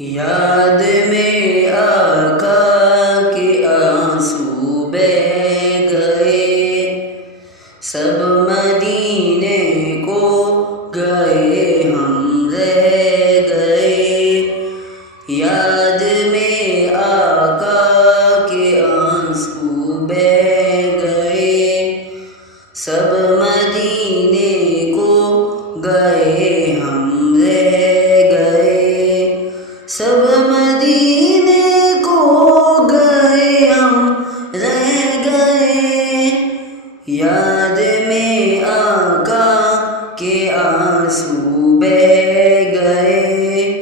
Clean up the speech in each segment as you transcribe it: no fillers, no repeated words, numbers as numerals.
یاد میں آقا کے آنسو بہہ گئے، سب مدینے کو گئے ہم رہ گئے۔ یاد میں آقا کے آنسو بہہ گئے، سب مدینے کو گئے ہم رہ گئے، سب مدینے کو گئے ہم رہ گئے۔ یاد میں آقا کے آنسو بہہ گئے،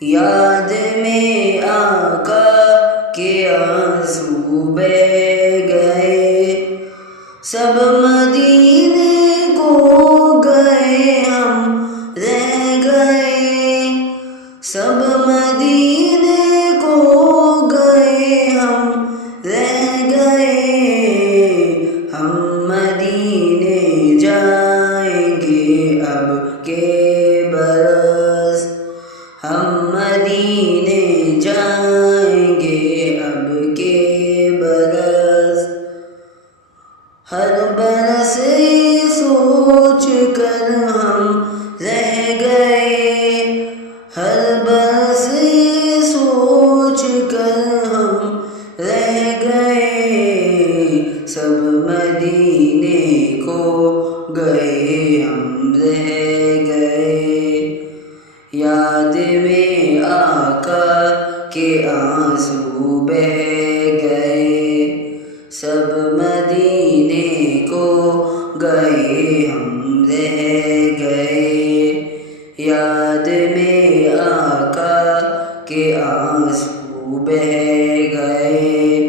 یاد میں آقا کے آنسو بہہ گئے، سب مدینے کو گئے ہم رہ گئے، سب مدینے کو گئے ہم رہ گئے۔ ہم مدینے جائیں گے اب کے برس، ہم مدینے جائیں گے اب کے برس۔ ہر برس سوچ کر ہم رہ گئے، ہر برس سوچ کر ہم رہ گئے، سب مدینے کو گئے ہم رہ گئے۔ یاد میں آقا کے آنسو بہہ گئے، سب مدینے کو گئے ہم رہ گئے۔ یاد میں آقا کے آنسو بہہ گئے،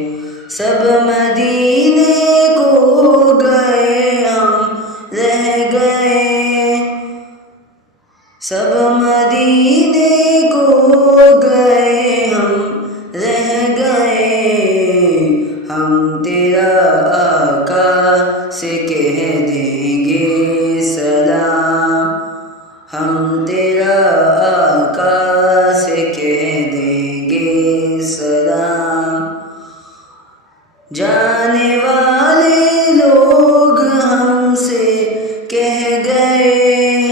سب مدینے کو گئے ہم رہ گئے، سب مدینے کو گئے ہم رہ گئے۔ ہم تیرا آقا سے کہہ دیں گے سلام، ہم تیرا آقا سے کہہ دیں گے سلام۔ جانے والے لوگ ہم سے کہہ گئے،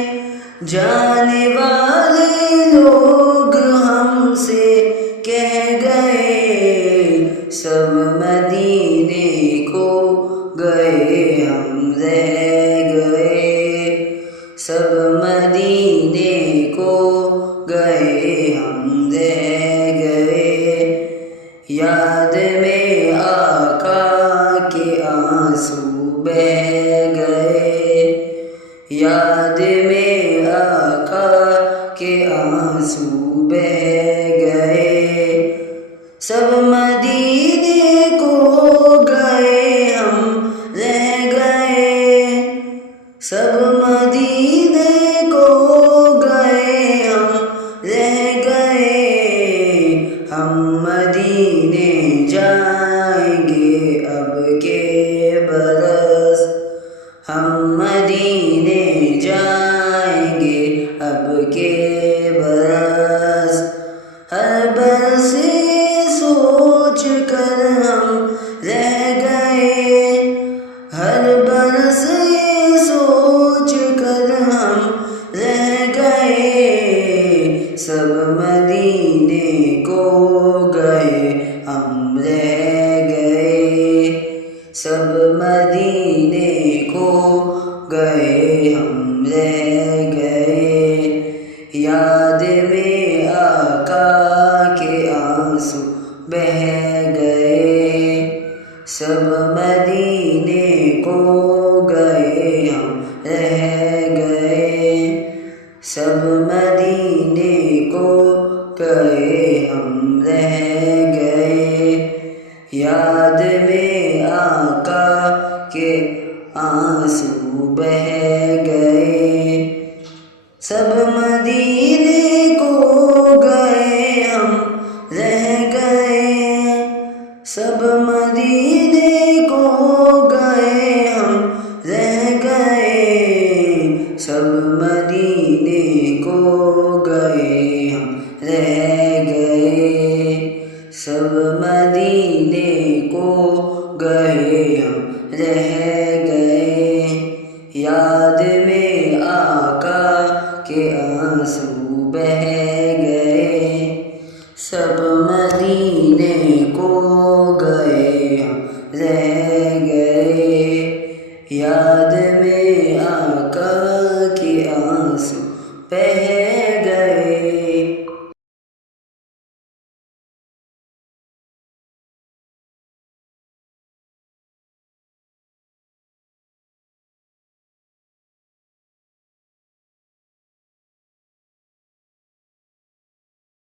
جانے والے لوگ ہم سے کہہ گئے، سب مدینے کو گئے ہم رہ گئے، سب مدینے کو گئے ہم رہ گئے۔ یاد میں آقا کے آنسو بہہ گئے، یاد میں آقا کے آنسو بہہ گئے، سب مدینے کو گئے ہم رہ گئے، سب مدینے کو گئے ہم رہ گئے۔ ہم مدینے جائیں گے اب کے برس، ہم مدینے جائیں گے اب کے برس۔ ہر برس سوچ کر ہم رہ گئے، ہر برس سوچ کر ہم رہ گئے، سب مدینے کو گئے ہم رہ گئے، سب مدینے کو گئے ہم رہ گئے۔ یاد میں آقا کے آنسو بہہ گئے، سب مدینے کو گئے ہم رہ گئے، سب مدینے کو گئے ہم رہ گئے۔ یاد میں آقا کے آنسو بہہ گئے، سب مدینے کو گئے ہم رہ گئے، سب مدینے کو گئے ہم رہ گئے، سب مدینے کو گئے ہم رہ رہ گئے، یاد میں آقا کے آنسو بہہ گئے، سب مدینے کو گئے رہ